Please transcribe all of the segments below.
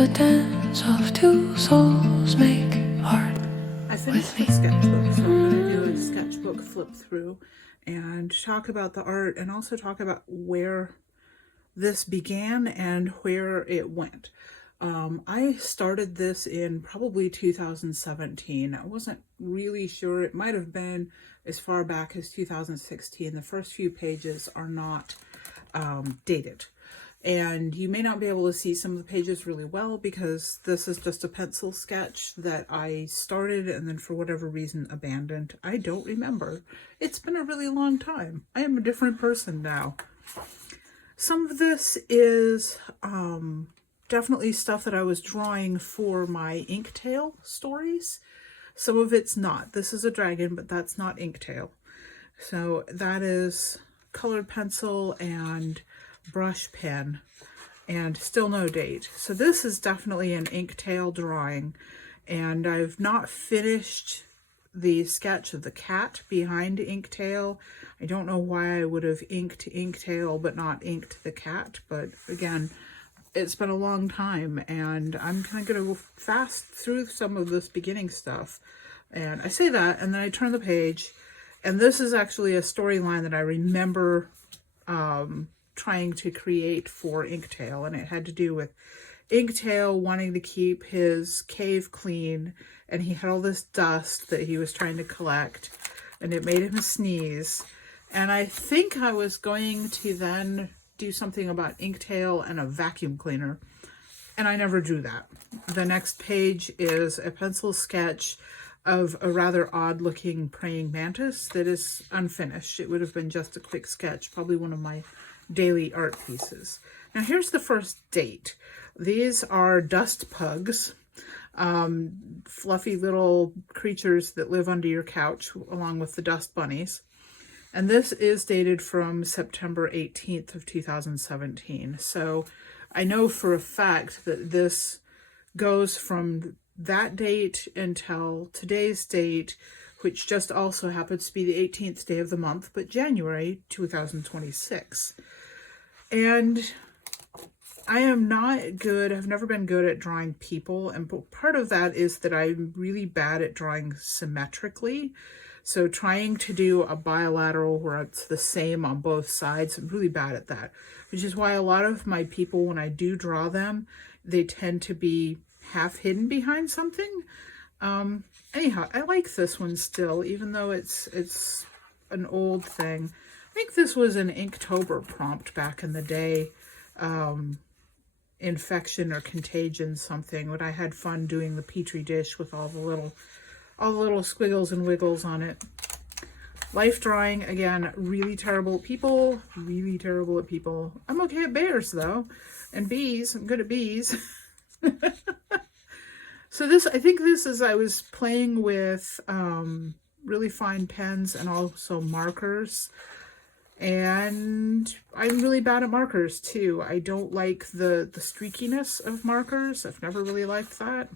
the dance of two souls make art. I finished the sketchbook, so I'm going to do a sketchbook flip through and talk about the art and also talk about where this began and where it went. I started this in probably 2017. I wasn't really sure. It might have been as far back as 2016. The first few pages are not dated. And you may not be able to see some of the pages really well because this is just a pencil sketch that I started and then for whatever reason abandoned. I don't remember. It's been a really long time. I am a different person now. Some of this is definitely stuff that I was drawing for my Inktail stories. Some of it's not. This is a dragon, but that's not Inktail. So that is colored pencil and brush pen and still no date. So this is definitely an Inktail drawing, and I've not finished the sketch of the cat behind Inktail. I don't know why I would have inked Inktail but not inked the cat, but again, it's been a long time and I'm kind of going to go fast through some of this beginning stuff. And I say that and then I turn the page, and this is actually a storyline that I remember trying to create for Inktail, and it had to do with Inktail wanting to keep his cave clean, and he had all this dust that he was trying to collect, and it made him sneeze. And I think I was going to then do something about Inktail and a vacuum cleaner, and I never drew that. The next page is a pencil sketch of a rather odd looking praying mantis that is unfinished. It would have been just a quick sketch, probably one of my daily art pieces. Now here's the first date. These are dust pugs, fluffy little creatures that live under your couch along with the dust bunnies. And this is dated from September 18th of 2017. So I know for a fact that this goes from that date until today's date, which just also happens to be the 18th day of the month, but January 2026. And I am not good, I've never been good at drawing people, and part of that is that I'm really bad at drawing symmetrically. So trying to do a bilateral where it's the same on both sides, I'm really bad at that, which is why a lot of my people, when I do draw them, they tend to be half hidden behind something. Anyhow, I like this one still, even though it's an old thing. I think this was an Inktober prompt back in the day, infection or contagion something, but I had fun doing the petri dish with all the little squiggles and wiggles on it. Life drawing, again, really terrible at people, really terrible at people. I'm okay at bears though, and bees, I'm good at bees. So this, I think this is, I was playing with really fine pens and also markers. And I'm really bad at markers too. I don't like the streakiness of markers. I've never really liked that.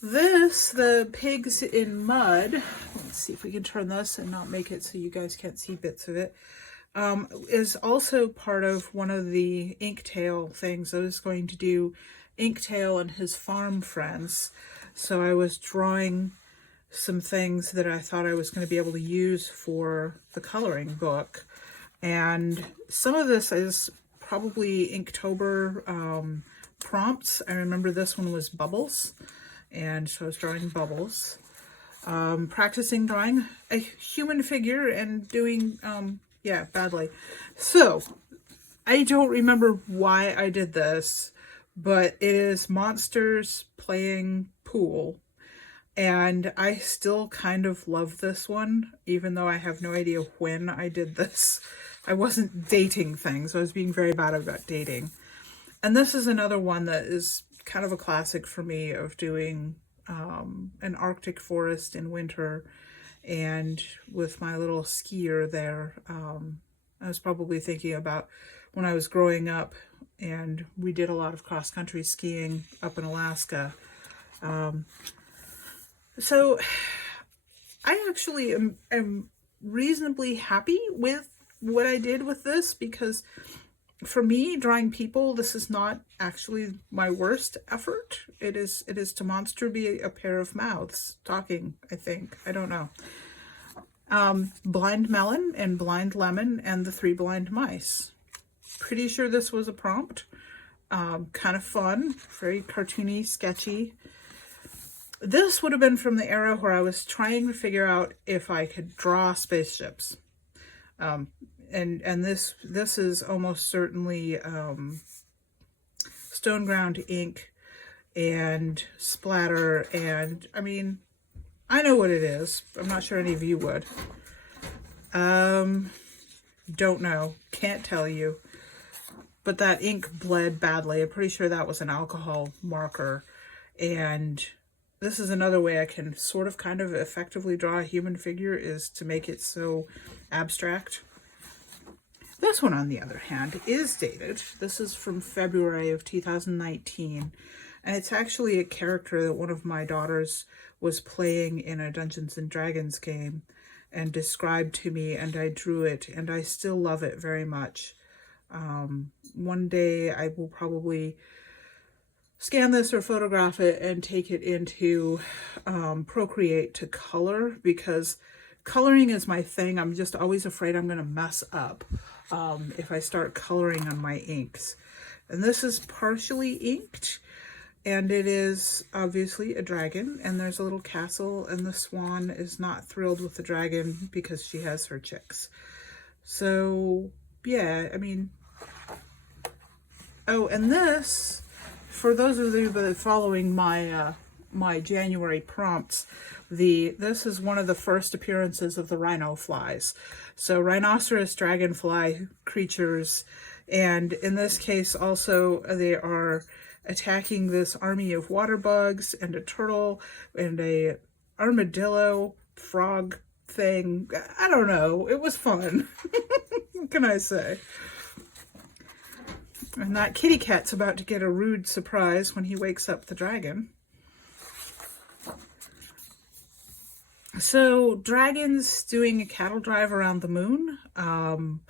This, the pigs in mud, let's see if we can turn this and not make it so you guys can't see bits of it, is also part of one of the Inktail things. I was going to do Inktail and his farm friends. So I was drawing some things that I thought I was going to be able to use for the coloring book. And some of this is probably Inktober prompts. I remember this one was bubbles. And so I was drawing bubbles. Practicing drawing a human figure and doing, yeah, badly. So I don't remember why I did this, but it is monsters playing pool. And I still kind of love this one, even though I have no idea when I did this. I wasn't dating things. I was being very bad about dating. And this is another one that is kind of a classic for me of doing an Arctic forest in winter. And with my little skier there, I was probably thinking about when I was growing up and we did a lot of cross-country skiing up in Alaska. So I actually am reasonably happy with what I did with this because For me, drawing people, this is not actually my worst effort. It is to monster be a pair of mouths talking, I think. I don't know. Blind melon and blind lemon and the three blind mice. Pretty sure this was a prompt. Kind of fun, very cartoony, sketchy. This would have been from the era where I was trying to figure out if I could draw spaceships. And this is almost certainly stone ground ink and splatter, and I mean, I know what it is. I'm not sure any of you would. Don't know. Can't tell you. But that ink bled badly. I'm pretty sure that was an alcohol marker. And this is another way I can sort of kind of effectively draw a human figure, is to make it so abstract. This one, on the other hand, is dated. This is from February of 2019. And it's actually a character that one of my daughters was playing in a Dungeons and Dragons game and described to me, and I drew it, and I still love it very much. One day I will probably scan this or photograph it and take it into Procreate to color, because coloring is my thing. I'm just always afraid I'm going to mess up if I start coloring on my inks. And this is partially inked, and it is obviously a dragon, and there's a little castle, and the swan is not thrilled with the dragon because she has her chicks. So yeah, I mean, oh, and this, for those of you that are following my my January prompts, this is one of the first appearances of the rhino flies. So rhinoceros dragonfly creatures, and in this case also they are attacking this army of water bugs and a turtle and a armadillo frog thing. I don't know. It was fun. What can I say? And that kitty cat's about to get a rude surprise when he wakes up the dragon. So, dragons doing a cattle drive around the moon. I'm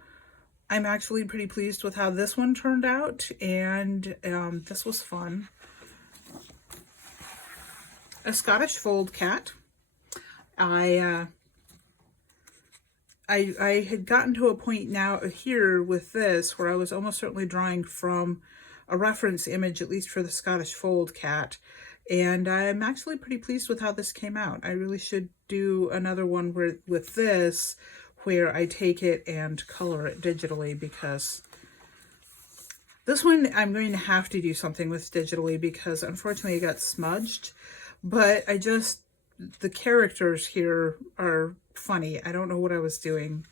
actually pretty pleased with how this one turned out, and this was fun. A Scottish fold cat. I had gotten to a point now here with this where I was almost certainly drawing from a reference image, at least for the Scottish fold cat. And I'm actually pretty pleased with how this came out. I really should do another one with this where I take it and color it digitally, because this one I'm going to have to do something with digitally because unfortunately it got smudged. But the characters here are funny. I don't know what I was doing.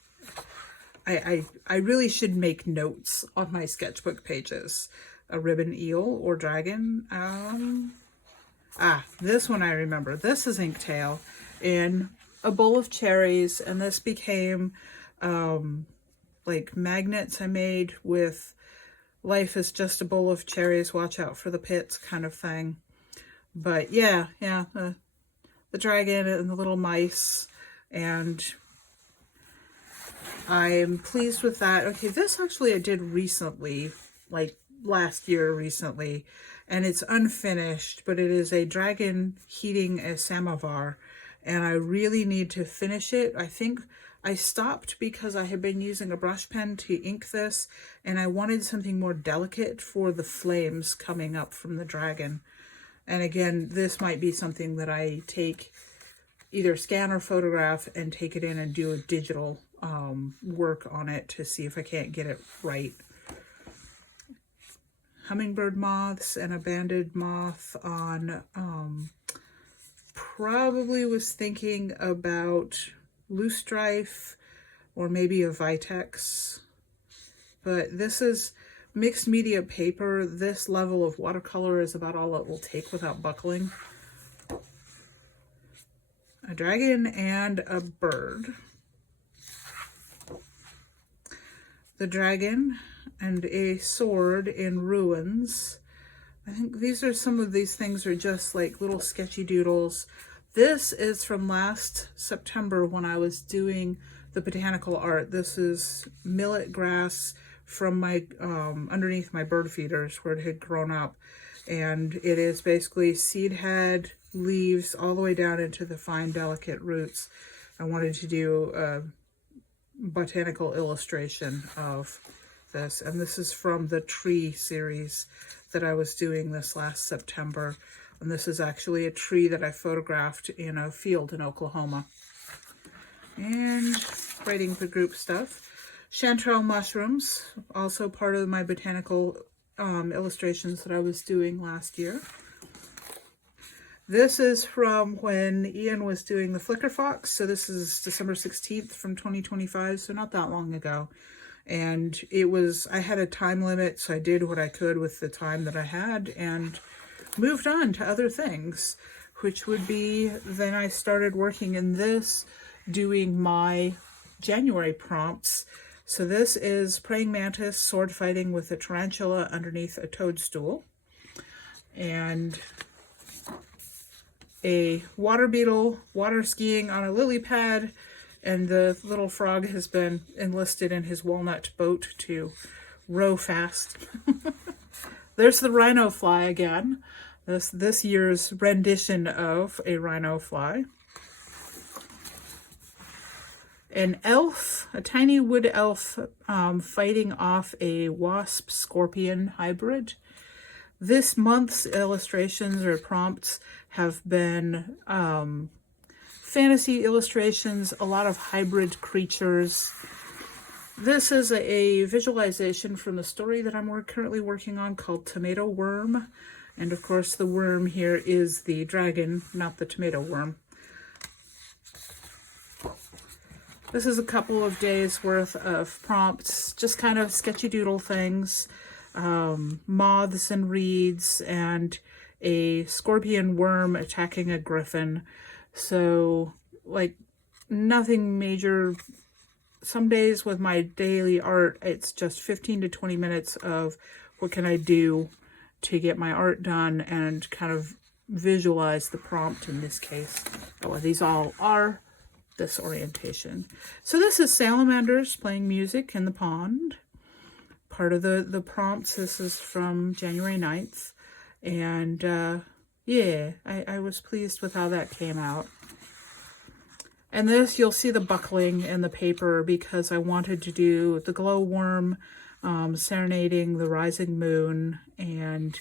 I really should make notes on my sketchbook pages. A ribbon eel or dragon. This one I remember. This is Inktail in a bowl of cherries, and this became like magnets I made with life is just a bowl of cherries, watch out for the pits kind of thing. But yeah, the dragon and the little mice, and I'm pleased with that. Okay, this actually I did recently, like last year recently, and it's unfinished, but it is a dragon heating a samovar, and I really need to finish it. I think I stopped because I had been using a brush pen to ink this, and I wanted something more delicate for the flames coming up from the dragon. And again, this might be something that I take, either scan or photograph, and take it in and do a digital work on it to see if I can't get it right. Hummingbird moths and a banded moth on, probably was thinking about loosestrife or maybe a Vitex. But this is mixed media paper. This level of watercolor is about all it will take without buckling. A dragon and a bird. The dragon and a sword in ruins. I think these are some of these things are just like little sketchy doodles. This is from last September when I was doing the botanical art. This is millet grass from my underneath my bird feeders where it had grown up. And it is basically seed head, leaves, all the way down into the fine, delicate roots. I wanted to do a botanical illustration of this. And this is from the tree series that I was doing this last September. And this is actually a tree that I photographed in a field in Oklahoma. And writing the group stuff. Chanterelle mushrooms, also part of my botanical illustrations that I was doing last year. This is from when Ian was doing the Flicker Fox. So this is December 16th from 2025, so not that long ago. And it was, I had a time limit, so I did what I could with the time that I had and moved on to other things, which would be, then I started working in this, doing my January prompts. So this is praying mantis sword fighting with a tarantula underneath a toadstool. And a water beetle water skiing on a lily pad. And the little frog has been enlisted in his walnut boat to row fast. There's the rhino fly again. This year's rendition of a rhino fly. An elf, a tiny wood elf fighting off a wasp-scorpion hybrid. This month's illustrations or prompts have been fantasy illustrations, a lot of hybrid creatures. This is a visualization from the story that I'm currently working on called Tomato Worm. And of course the worm here is the dragon, not the tomato worm. This is a couple of days worth of prompts, just kind of sketchy doodle things, moths and reeds, and a scorpion worm attacking a griffin. So, like, nothing major. Some days with my daily art, it's just 15 to 20 minutes of what can I do to get my art done and kind of visualize the prompt in this case. Oh, these all are this orientation. So this is salamanders playing music in the pond. Part of the prompts. This is from January 9th. And yeah, I was pleased with how that came out. And this, you'll see the buckling in the paper because I wanted to do the glowworm serenading the rising moon, and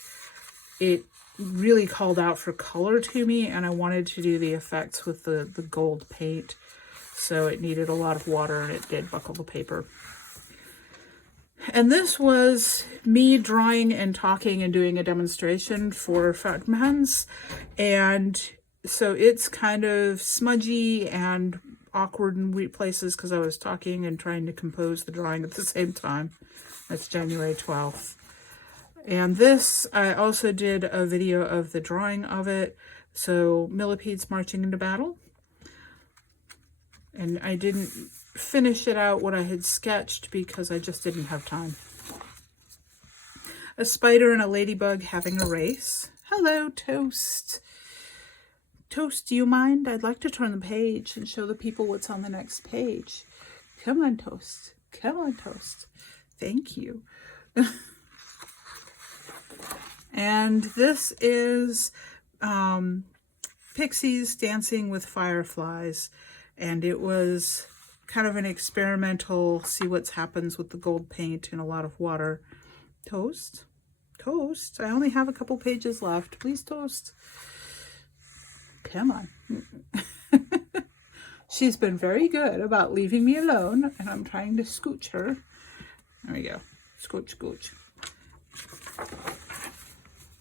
it really called out for color to me, and I wanted to do the effects with the gold paint. So it needed a lot of water, and it did buckle the paper. And this was me drawing and talking and doing a demonstration for Fountain Pens. And so it's kind of smudgy and awkward in weird places because I was talking and trying to compose the drawing at the same time. That's January 12th. And this, I also did a video of the drawing of it. So millipedes marching into battle. And I didn't finish it out what I had sketched because I just didn't have time. A spider and a ladybug having a race. Hello, Toast. Toast, do you mind? I'd like to turn the page and show the people what's on the next page. Come on, Toast. Come on, Toast. Thank you. And this is pixies dancing with fireflies. And it was kind of an experimental, see what happens with the gold paint and a lot of water. Toast? Toast? I only have a couple pages left. Please, Toast. Come on. She's been very good about leaving me alone, and I'm trying to scooch her. There we go. Scooch, scooch.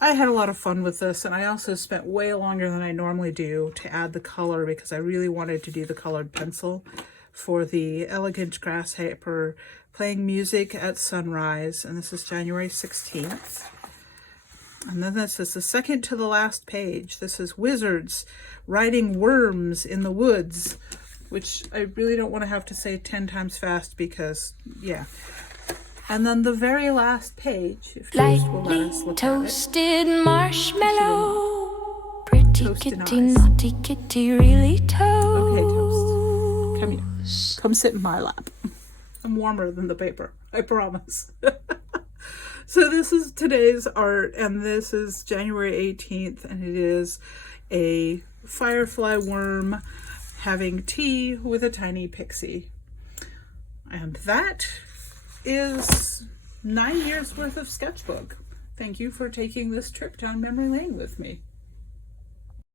I had a lot of fun with this, and I also spent way longer than I normally do to add the color because I really wanted to do the colored pencil for the Elegant Grasshopper playing music at sunrise. And this is January 16th. And then this is the second to the last page. This is wizards riding worms in the woods, which I really don't want to have to say 10 times fast because, yeah. And then the very last page, if Toast will let us look toasted at it. marshmallow, pretty Toast and kitty, eyes. naughty kitty, really toast. Okay, Toast. Come here. Come sit in my lap. I'm warmer than the paper, I promise. So this is today's art, and this is January 18th, and it is a firefly worm having tea with a tiny pixie. And that is 9 years worth of sketchbook. Thank you for taking this trip down memory lane with me.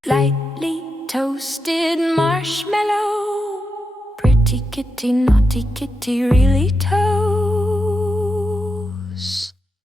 Lightly toasted marshmallow, pretty kitty, naughty kitty, really toast.